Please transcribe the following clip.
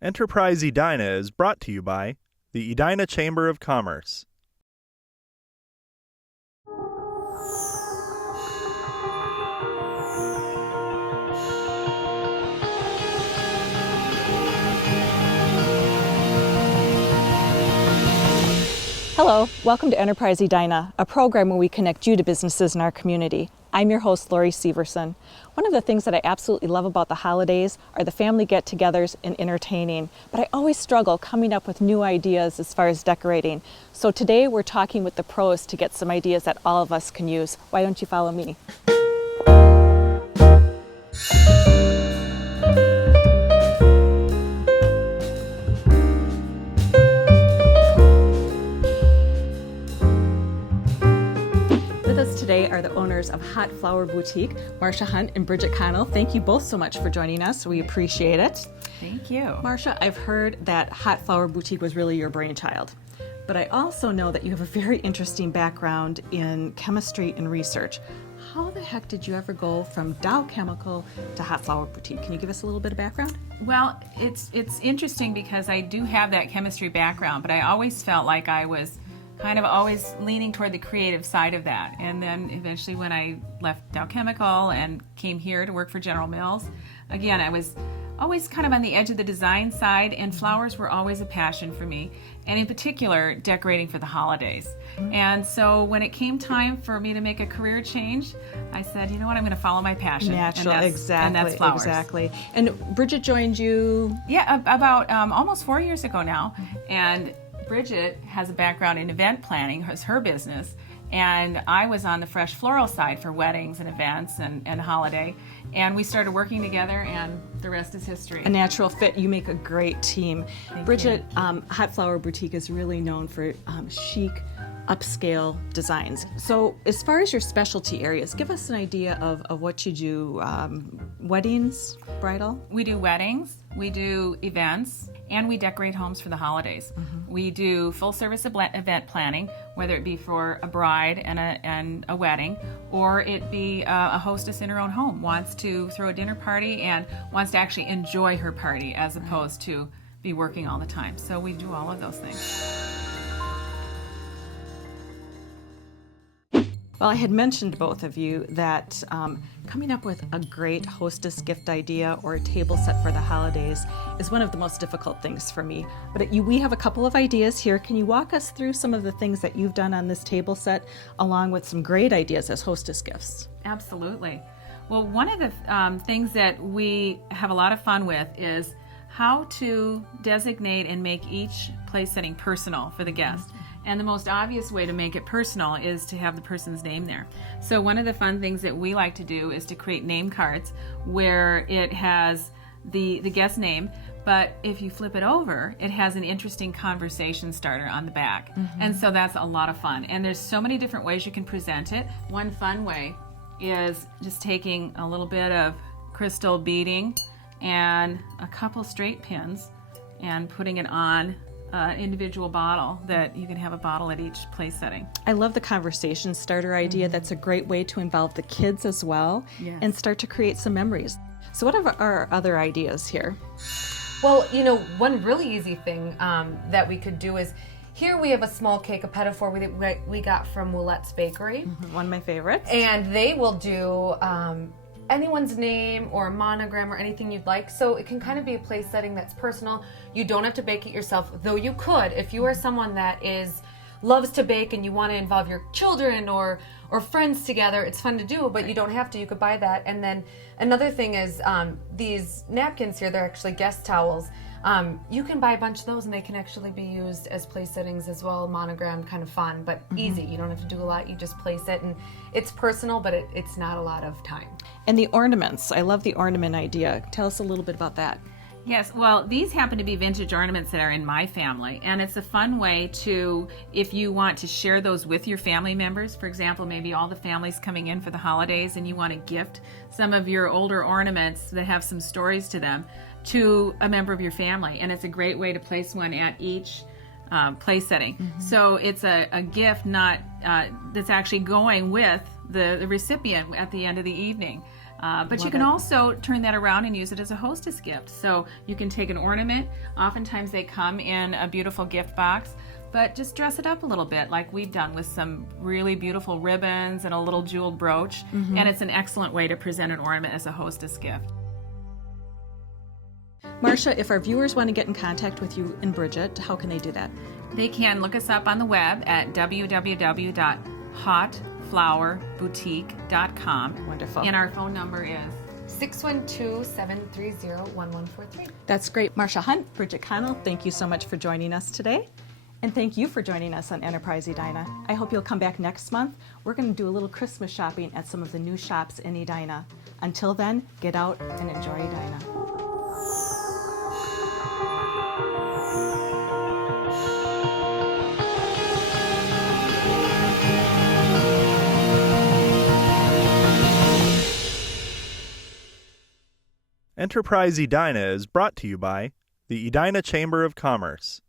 Enterprise Edina is brought to you by the Edina Chamber of Commerce. Hello, welcome to Enterprise Edina, a program where we connect you to businesses in our community. I'm your host, Lori Severson. One of the things that I absolutely love about the holidays are the family get-togethers and entertaining, but I always struggle coming up with new ideas as far as decorating. So today we're talking with the pros to get some ideas that all of us can use. Why don't you follow me? Today are the owners of Haute Flower Boutique, Marcia Hunt and Bridget Connell. Thank you both so much for joining us. We appreciate it. Thank you. Marcia, I've heard that Haute Flower Boutique was really your brainchild, but I also know that you have a very interesting background in chemistry and research. How the heck did you ever go from Dow Chemical to Haute Flower Boutique? Can you give us a little bit of background? Well, it's interesting because I do have that chemistry background, but I always felt like I was kind of always leaning toward the creative side of that. And then eventually when I left Dow Chemical and came here to work for General Mills, again, I was always kind of on the edge of the design side, and flowers were always a passion for me, and in particular, decorating for the holidays. And so when it came time for me to make a career change, I said, you know what, I'm going to follow my passion. Natural, exactly. And that's flowers. Exactly. And Bridget joined you? Yeah, about almost 4 years ago now. And Bridget has a background in event planning, it's her business, and I was on the fresh floral side for weddings and events and holiday, and we started working together, and the rest is history. A natural fit. You make a great team. Thank Bridget, you. Haute Flower Boutique is really known for chic, upscale designs. So as far as your specialty areas, give us an idea of what you do. Weddings, bridal? We do weddings, we do events, and we decorate homes for the holidays. We do full service event planning, whether it be for a bride and a wedding, or it be a hostess in her own home, wants to throw a dinner party and wants to actually enjoy her party as opposed to be working all the time. So we do all of those things. Well, I had mentioned to both of you that coming up with a great hostess gift idea or a table set for the holidays is one of the most difficult things for me. But we have a couple of ideas here. Can you walk us through some of the things that you've done on this table set, along with some great ideas as hostess gifts? Absolutely. Well, one of the things that we have a lot of fun with is how to designate and make each place setting personal for the guest. And the most obvious way to make it personal is to have the person's name there. So one of the fun things that we like to do is to create name cards where it has the guest name, but if you flip it over, it has an interesting conversation starter on the back. And so that's a lot of fun. And there's so many different ways you can present it. One fun way is just taking a little bit of crystal beading and a couple straight pins and putting it on individual bottle, that you can have a bottle at each place setting. I love the conversation starter idea. That's a great way to involve the kids as well and start to create some memories. So what are our other ideas here? Well, you know, one really easy thing that we could do is, here we have a small cake, a petit four we got from Moulette's Bakery. One of my favorites. And they will do anyone's name or a monogram or anything you'd like. So it can kind of be a place setting that's personal. You don't have to bake it yourself, though you could. If you are someone that loves to bake and you want to involve your children or friends together, it's fun to do, but you don't have to. You could buy that. And then another thing is these napkins here, they're actually guest towels. You can buy a bunch of those and they can actually be used as place settings as well, monogram, kind of fun, but easy. You don't have to do a lot, you just place it, and it's personal, but it's not a lot of time. And the ornaments, I love the ornament idea. Tell us a little bit about that. Yes, well, these happen to be vintage ornaments that are in my family, and it's a fun way to, if you want to share those with your family members, for example, maybe all the families coming in for the holidays and you want to gift some of your older ornaments that have some stories to them to a member of your family, and it's a great way to place one at each place setting. So it's a gift not that's actually going with the recipient at the end of the evening. But you can also turn that around and use it as a hostess gift. So you can take an ornament. Oftentimes they come in a beautiful gift box, but just dress it up a little bit like we've done with some really beautiful ribbons and a little jeweled brooch. And it's an excellent way to present an ornament as a hostess gift. Marcia, if our viewers want to get in contact with you and Bridget, how can they do that? They can look us up on the web at www.hauteflowerboutique.com. Wonderful. And our phone number is 612-730-1143. That's great. Marcia Hunt, Bridget Connell, thank you so much for joining us today. And thank you for joining us on Enterprise Edina. I hope you'll come back next month. We're going to do a little Christmas shopping at some of the new shops in Edina. Until then, get out and enjoy Edina. Enterprise Edina is brought to you by the Edina Chamber of Commerce.